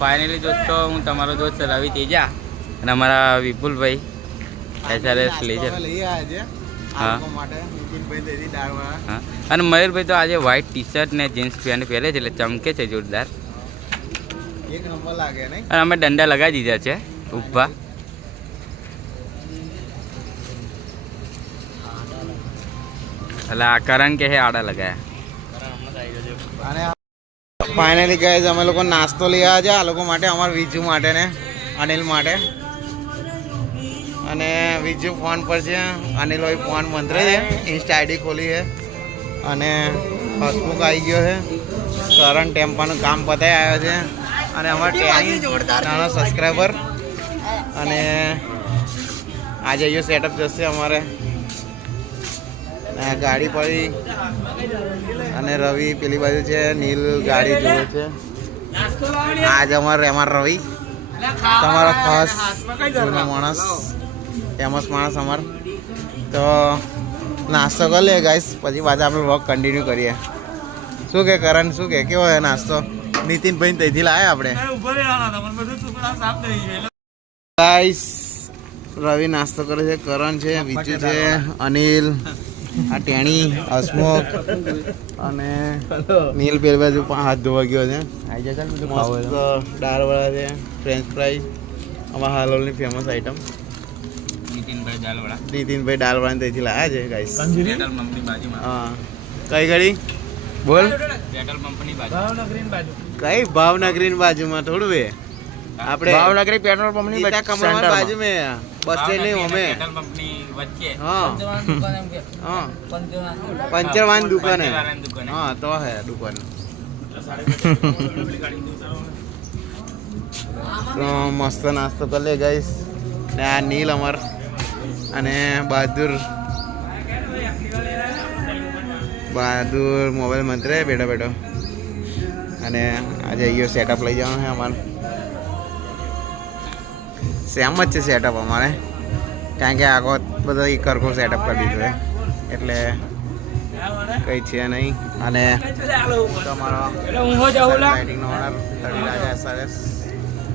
Finally દોસ્તો હું તમારો દોસ્ત રવિ તેજા અને અમારા વિપુલભાઈ SRS લેજર હા હા અને મયુરભાઈ તો આજે વ્હાઇટ ટી શર્ટ ને જીન્સ પેન્ટ પહેરે છે એટલે ચમકે છે જોરદાર. એક નંબર લાગે ને. અને અમે દંડા લગાવી દીધા છે ઊભા. એટલે આ કરણ કે હે આડા લગાયા. અને ફાઇનલી ગાઈઝ અમે લોકો નાસ્તો લઈ આવ્યા છે આ લોકો માટે, અમારા વિજુ માટે ને અનિલ માટે. અને વિજુ ફોન પર છે, અનિલ ભાઈ ફોન મંત્રે છે, ઇન્સ્ટા આઈડી ખોલી છે. અને હસમુખ આવી ગયો છે, કરણ ટેમ્પાનું કામ પતાવી આવ્યો છે. અને અમારા નાનો સબસ્ક્રાઈબર. અને આજે અહીંયા સેટઅપ જશે અમારે. ગાડી પડી અને રવિ પેલી બાજુ છે, નીલ ગાડી જોવે છે. આજ અમારે રવિ તમારો ખાસ જૂનો માણસ, ફેમસ માણસ અમાર. તો નાસ્તો કરી લે ગાઈસ, પછી પાછા આપણે વ્લોગ કન્ટિન્યુ કરીએ. શું કે કરણ, શું કે કેવો છે નાસ્તો? નીતિનભાઈ ત્યાંથી લાયા આપણે ગાઈસ. રવિ નાસ્તો કરે છે, કરણ છે, વિજુ છે, અનિલ, આ ટેણી, હસમુખ અને નીલ પેલી બાજુ હાથ ધોવા ગયો છે. દાળવડા છે, ફ્રેન્ચ ફ્રાઈઝ, અમારા હાલોલની ફેમસ આઈટમ. નીતિનભાઈ દાળવડા ત્યાંથી લાયા છે ગાઈસ. હા કઈ ઘડી બોલ. કઈ ભાવનગરી બાજુમાં થોડું બે આપણે ભાવનગરી પેટ્રોલ પંપની બાજુ મેં બસ સ્ટેન્ડ નહીં અમે. હા હા પંચરવાન દુકાન હે. હા તો હે દુકાન. તો મસ્ત નાસ્તો કરી લે ગાઈસ. ને આ નીલ અમર અને બહાદુર મોબાઈલ મંત્રે બેઠો બેઠો. અને આજે અહીંયા સેટઅપ લઈ જવાનું છે અમારે. સેમ જ છે સેટઅપ અમારે, કારણ કે આખો બધો કરખો સેટઅપ કરી દીધો છે એટલે કંઈ છે નહીં. અને તમારો લાઇટિંગનો ઓનર રવિ રાજા SRS